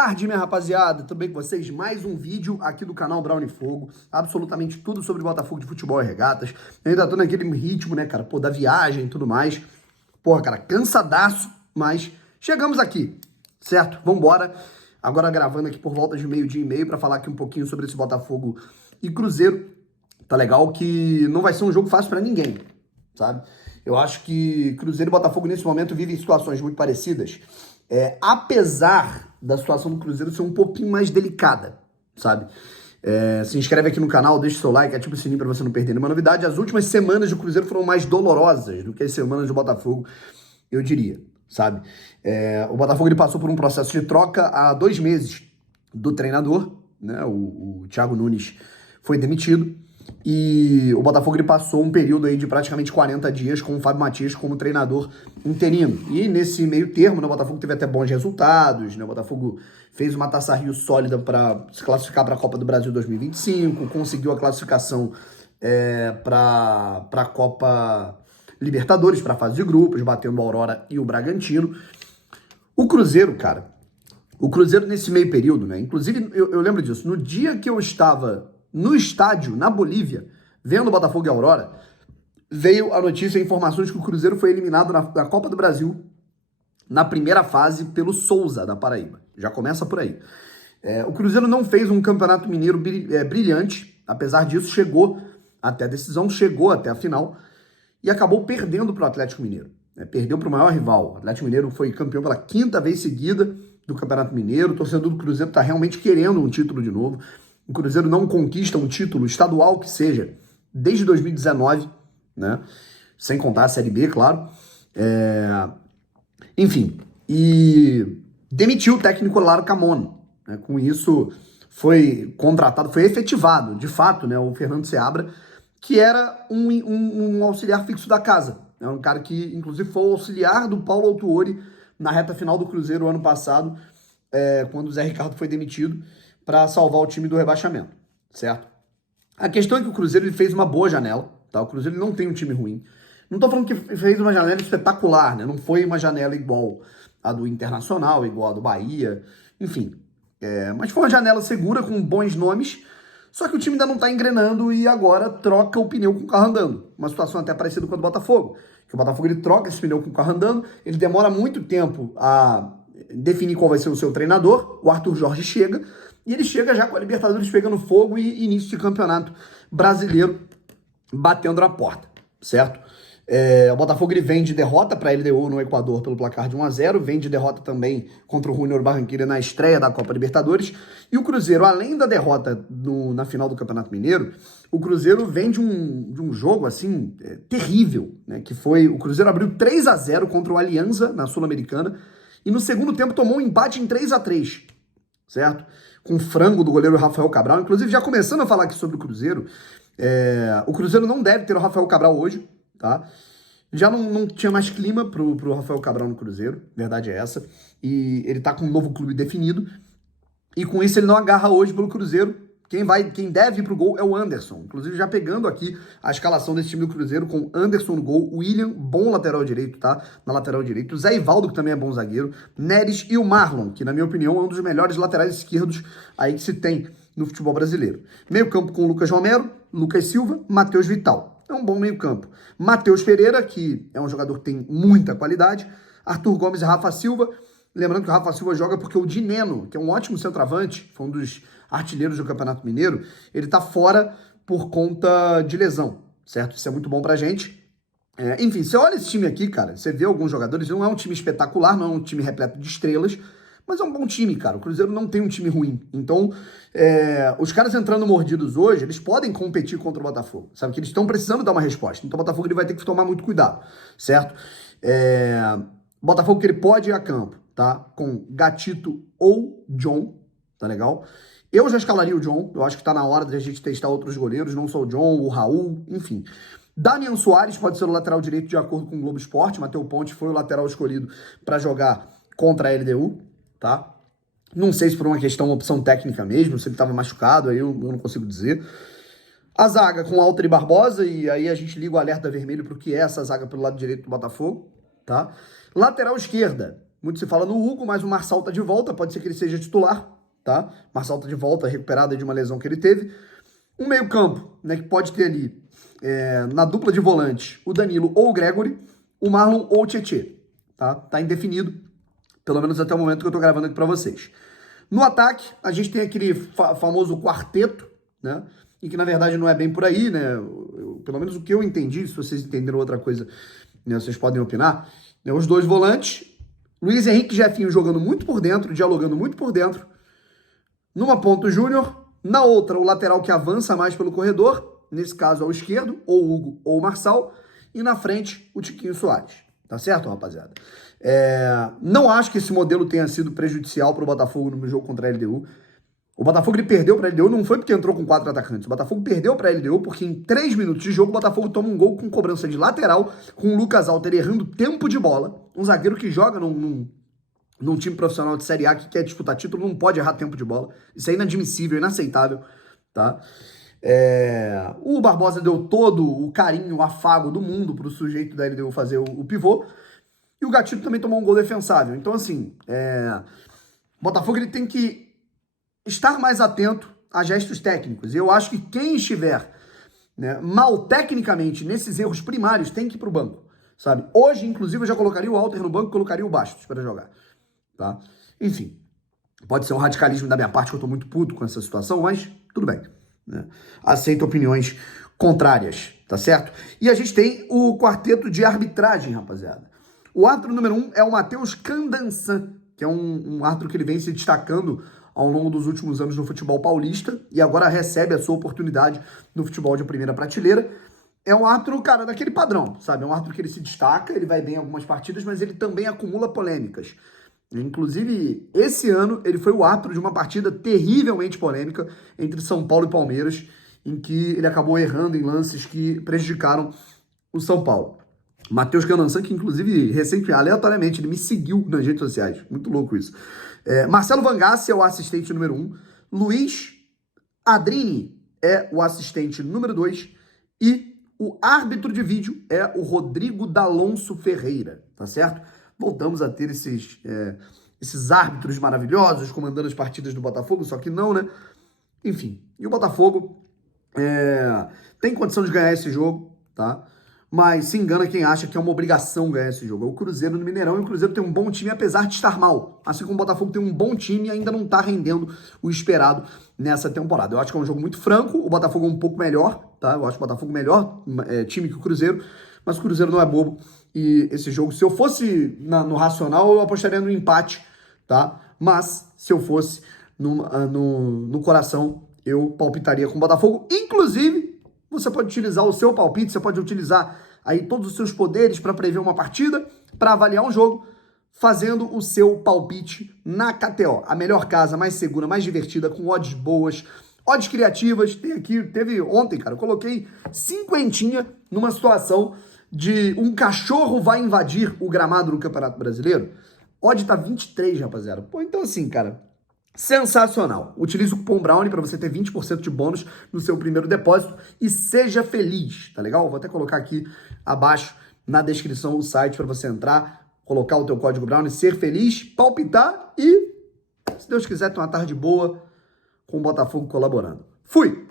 tarde, minha rapaziada, tudo bem com vocês? Mais um vídeo aqui do canal Brown e Fogo, absolutamente tudo sobre Botafogo de futebol e regatas. Eu ainda tô naquele ritmo, né, cara, da viagem e tudo mais. Porra, cara, cansadaço, mas chegamos aqui, certo? Vambora. Agora gravando aqui por volta de meio-dia e meio pra falar aqui um pouquinho sobre esse Botafogo e Cruzeiro. Tá legal que não vai ser um jogo fácil pra ninguém, sabe? Eu acho que Cruzeiro e Botafogo nesse momento vivem situações muito parecidas. Apesar da situação do Cruzeiro ser um pouquinho mais delicada, sabe? Se inscreve aqui no canal, deixa o seu like, ativa o sininho pra você não perder nenhuma novidade. As últimas semanas do Cruzeiro foram mais dolorosas do que as semanas do Botafogo, eu diria, sabe? O Botafogo ele passou por um processo de troca há 2 meses do treinador, né? O Thiago Nunes foi demitido. E o Botafogo ele passou um período aí de praticamente 40 dias com o Fábio Matias como treinador interino. E nesse meio termo, né, o Botafogo teve até bons resultados, né? O Botafogo fez uma Taça Rio sólida para se classificar para a Copa do Brasil 2025, conseguiu a classificação para a Copa Libertadores, para a fase de grupos, batendo o Aurora e o Bragantino. O Cruzeiro, cara, nesse meio período, né? Inclusive, eu lembro disso, no dia que eu estava no estádio, na Bolívia, vendo o Botafogo e Aurora, veio a notícia e informações que o Cruzeiro foi eliminado na Copa do Brasil na primeira fase pelo Souza, da Paraíba. Já começa por aí. O Cruzeiro não fez um campeonato mineiro brilhante, apesar disso, chegou até a decisão, chegou até a final e acabou perdendo para o Atlético Mineiro. Perdeu para o maior rival. O Atlético Mineiro foi campeão pela 5ª vez seguida do Campeonato Mineiro. O torcedor do Cruzeiro está realmente querendo um título de novo. O Cruzeiro não conquista um título estadual que seja desde 2019, né? Sem contar a Série B, claro. Enfim, e demitiu o técnico Laro Camon, né? Com isso foi contratado, foi efetivado, de fato, né, o Fernando Seabra, que era um auxiliar fixo da casa. É um cara que, inclusive, foi o auxiliar do Paulo Autuori na reta final do Cruzeiro ano passado, quando o Zé Ricardo foi demitido, para salvar o time do rebaixamento, certo? A questão é que o Cruzeiro ele fez uma boa janela, tá? O Cruzeiro ele não tem um time ruim. Não tô falando que fez uma janela espetacular, né? Não foi uma janela igual a do Internacional, igual a do Bahia, enfim. Mas foi uma janela segura, com bons nomes, só que o time ainda não tá engrenando e agora troca o pneu com o carro andando. Uma situação até parecida com a do Botafogo, que o Botafogo ele troca esse pneu com o carro andando, ele demora muito tempo a definir qual vai ser o seu treinador, o Arthur Jorge chega, e ele chega já com a Libertadores pegando fogo e início de campeonato brasileiro batendo na porta, certo? O Botafogo ele vem de derrota para a LDU no Equador pelo placar de 1-0, vem de derrota também contra o Junior Barranquilla na estreia da Copa Libertadores, e o Cruzeiro, além da derrota na final do Campeonato Mineiro, o Cruzeiro vem de um jogo assim terrível, né? Que foi, o Cruzeiro abriu 3-0 contra o Alianza na Sul-Americana, e no segundo tempo tomou um empate em 3-3, certo? Com frango do goleiro Rafael Cabral. Inclusive, já começando a falar aqui sobre o Cruzeiro, o Cruzeiro não deve ter o Rafael Cabral hoje, tá? Já não tinha mais clima pro Rafael Cabral no Cruzeiro, verdade é essa, e ele tá com um novo clube definido, e com isso ele não agarra hoje pelo Cruzeiro. Quem deve ir pro gol é o Anderson. Inclusive, já pegando aqui a escalação desse time do Cruzeiro, com Anderson no gol, William, bom lateral direito, tá? Na lateral direito, Zé Ivaldo, que também é bom zagueiro, Neres e o Marlon, que na minha opinião é um dos melhores laterais esquerdos aí que se tem no futebol brasileiro. Meio campo com Lucas Romero, Lucas Silva, Matheus Vital. É um bom meio campo. Matheus Pereira, que é um jogador que tem muita qualidade, Arthur Gomes e Rafa Silva. Lembrando que o Rafa Silva joga porque o Dineno, que é um ótimo centroavante, foi um dos artilheiros do Campeonato Mineiro, ele tá fora por conta de lesão, certo? Isso é muito bom pra gente. Enfim, você olha esse time aqui, cara, você vê alguns jogadores, não é um time espetacular, não é um time repleto de estrelas, mas é um bom time, cara. O Cruzeiro não tem um time ruim. Então, os caras entrando mordidos hoje, eles podem competir contra o Botafogo, sabe? Que eles estão precisando dar uma resposta. Então, o Botafogo ele vai ter que tomar muito cuidado, certo? O Botafogo que ele pode ir a campo, tá? Com Gatito ou John, tá legal? Eu já escalaria o John, eu acho que tá na hora de a gente testar outros goleiros, não só o John, o Raul, enfim. Damian Soares pode ser o lateral direito de acordo com o Globo Esporte, Matheus Ponte foi o lateral escolhido para jogar contra a LDU, tá? Não sei se por uma questão, uma opção técnica mesmo, se ele estava machucado, aí eu não consigo dizer. A zaga com Alter e Barbosa, e aí a gente liga o alerta vermelho pro que é essa zaga pelo lado direito do Botafogo, tá? Lateral esquerda, Muito se fala no Hugo, mas o Marçal tá de volta, pode ser que ele seja titular, tá? Marçal tá de volta, recuperado de uma lesão que ele teve. Um meio-campo, né, que pode ter ali, na dupla de volante, o Danilo ou o Gregory, o Marlon ou o Tietê, tá? Tá indefinido, pelo menos até o momento que eu tô gravando aqui pra vocês. No ataque, a gente tem aquele famoso quarteto, né? E que na verdade não é bem por aí, né? Pelo menos o que eu entendi, se vocês entenderam outra coisa, né, vocês podem opinar. Né? Os dois volantes, Luiz Henrique e Jefinho jogando muito por dentro, dialogando muito por dentro. Numa ponta o Júnior, na outra o lateral que avança mais pelo corredor, nesse caso ao esquerdo, ou o Hugo ou o Marçal, e na frente o Tiquinho Soares. Tá certo, rapaziada? Não acho que esse modelo tenha sido prejudicial para o Botafogo no jogo contra a LDU. O Botafogo ele perdeu para a LDU não foi porque entrou com 4 atacantes. O Botafogo perdeu para a LDU porque em 3 minutos de jogo o Botafogo toma um gol com cobrança de lateral, com o Lucas Alter errando tempo de bola. Um zagueiro que joga num time profissional de Série A que quer disputar título não pode errar tempo de bola. Isso é inadmissível, inaceitável, tá? O Barbosa deu todo o carinho, o afago do mundo pro sujeito da LDU fazer o pivô. E o Gatito também tomou um gol defensável. Então, assim, o Botafogo ele tem que estar mais atento a gestos técnicos. E eu acho que quem estiver, né, mal tecnicamente nesses erros primários tem que ir pro banco, sabe? Hoje, inclusive, eu já colocaria o Alter no banco e colocaria o Bastos para jogar, tá? Enfim, pode ser um radicalismo da minha parte, que eu tô muito puto com essa situação, mas tudo bem, né? Aceito opiniões contrárias, tá certo? E a gente tem o quarteto de arbitragem, rapaziada. O árbitro número 1 é o Matheus Candansan, que é um árbitro que ele vem se destacando ao longo dos últimos anos no futebol paulista e agora recebe a sua oportunidade no futebol de primeira prateleira. É um árbitro, cara, daquele padrão, sabe? É um árbitro que ele se destaca, ele vai bem em algumas partidas, mas ele também acumula polêmicas. Inclusive, esse ano, ele foi o árbitro de uma partida terrivelmente polêmica entre São Paulo e Palmeiras, em que ele acabou errando em lances que prejudicaram o São Paulo. Matheus Candansan, que inclusive, aleatoriamente, ele me seguiu nas redes sociais. Muito louco isso. Marcelo Vangassi é o assistente número 1. Luiz Adrini é o assistente número 2. E o árbitro de vídeo é o Rodrigo D'Alonso Ferreira, tá certo? Voltamos a ter esses árbitros maravilhosos comandando as partidas do Botafogo, só que não, né? Enfim, e o Botafogo tem condição de ganhar esse jogo, tá? Mas se engana quem acha que é uma obrigação ganhar esse jogo. É o Cruzeiro no Mineirão, e o Cruzeiro tem um bom time, apesar de estar mal. Assim como o Botafogo tem um bom time e ainda não está rendendo o esperado nessa temporada. Eu acho que é um jogo muito franco, o Botafogo é um pouco melhor, tá? Eu acho o Botafogo melhor time que o Cruzeiro, mas o Cruzeiro não é bobo. E esse jogo, se eu fosse no racional, eu apostaria no empate, tá? Mas, se eu fosse no coração, eu palpitaria com o Botafogo. Inclusive, você pode utilizar o seu palpite, você pode utilizar aí todos os seus poderes para prever uma partida, para avaliar um jogo, fazendo o seu palpite na KTO. A melhor casa, mais segura, mais divertida, com odds boas, odds criativas. Teve ontem, cara, eu coloquei 50 numa situação de um cachorro vai invadir o gramado do Campeonato Brasileiro. Odd tá 23, rapaziada. Pô, então assim, cara, sensacional. Utilize o cupom Brownie para você ter 20% de bônus no seu primeiro depósito e seja feliz, tá legal? Vou até colocar aqui abaixo na descrição o site para você entrar, colocar o teu código Brownie, ser feliz, palpitar e, se Deus quiser, ter uma tarde boa com o Botafogo colaborando. Fui!